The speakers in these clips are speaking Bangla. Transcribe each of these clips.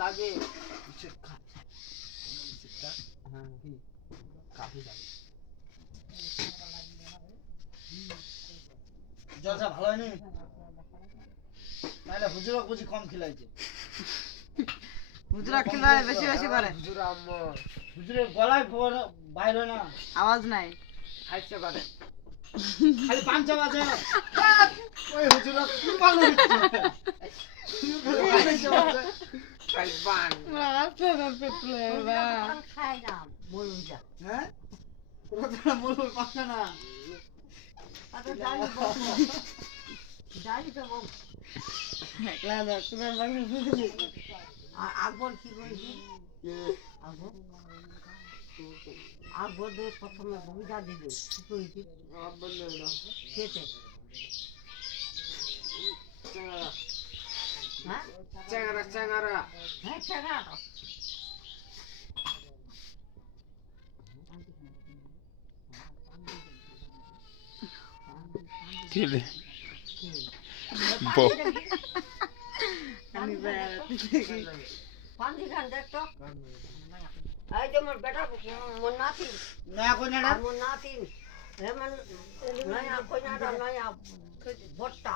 লাগে জলসা ভালো হয়নি নাহলে হুজুর বুঝি কম খিলাইছে হুজুরা খেলায় বেশি বেশি করে হুজুরের গলায় বাইরে না আওয়াজ নাই খাইছে করে খালি পাঁচটা বাজে ওই হুজুর কি পালো খালি পান রাতে রাতে প্লেবা খাই না বলুন যা হ্যাঁ তোরা মূল পাকা না আরে ডালি বলবো ডালি তো বল একলা ডাক্তার বাকি বুঝলি আকবর কি করেছি আকবর দিয়ে প্রথমে ভূমিকা দিবে কি করেছি খেতে হ্যাঁ চেঙ্গারা হ্যাঁ চাঙা Kili. আমি পান্দি খান দেখ তো এই যে মোর বেটা মোর নাতি নয়া কোনাডা আর মোর নাতি হেমন নয়া কইনাটা নয়া বট্টা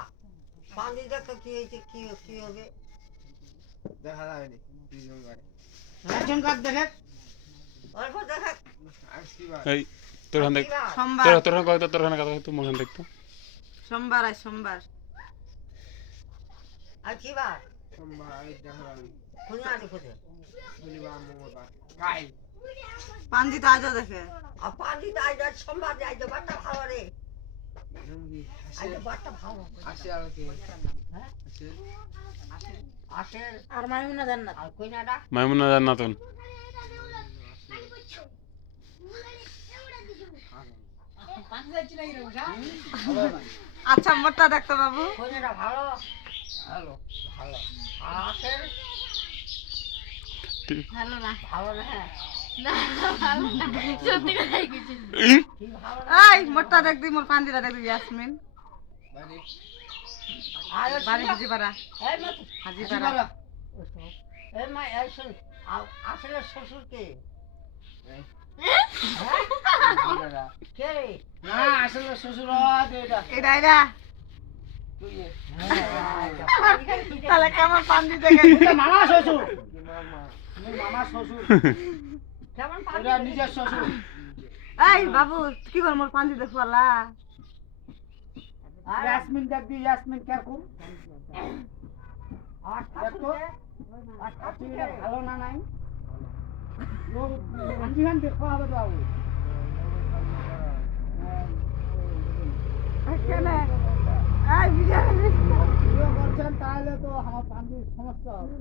পান্দি দেখ তো কি হয়েছে কি হবে দেখা যায়নি দুইজন গাড়ি একজন কাক দেখে অল্প দেখা Hey, turhan dek. সোমবার Turhan kau itu turhan kata itu mau dek tuh. সোমবার আজ সোমবার আর কি বার সোমবার দেখা যাবে খুলনানি খুঁজে শনিবার মঙ্গলবার কাল পাঞ্জি তো আজও দেখে আর পান্দি তো আজ সোমবার যাই তো বাট্টা ভালো রে রঙ্গি আজ বাট্টা ভালো আসে আর কি হ্যাঁ আসে আসের আর মাইমুনা জান্নাত আর কইনাটা Maimuna dan Natun. আচ্ছা মোটটা দেখতো বাবু কইনাটা ভালো হ্যালো ভালো আর আসের ভালো না ভালো না হ্যাঁ সত্যি কথাই কিছু কি ভালো এই মোটটা দেখবি মোর পাঞ্জিটা দেখবি ইয়াসমিন বাড়ি আর বাড়ি হাজিপাড়া এই মত হাজিপাড়া এই মা এই শুন আসলে শ্বশুরকে কে রে না আসলে শ্বশুর এটা এটা এটা তুই তাহলে কেমন পাঞ্জি দেখে মামা শ্বশুর মামা শ্বশুর কেমন এটা নিজের শ্বশুর এই বাবু কি বল মোর পাঞ্জি দেখো আল্লাহ ইয়াসমিন দেখবি ইয়াসমিন কেরকম আর দেখো আর এটা ভালো না নাই গান দেখো হবে বাবু কেন এই ভিডিও করছেন তাহলে তো আমার পাঞ্জির সমস্যা হবে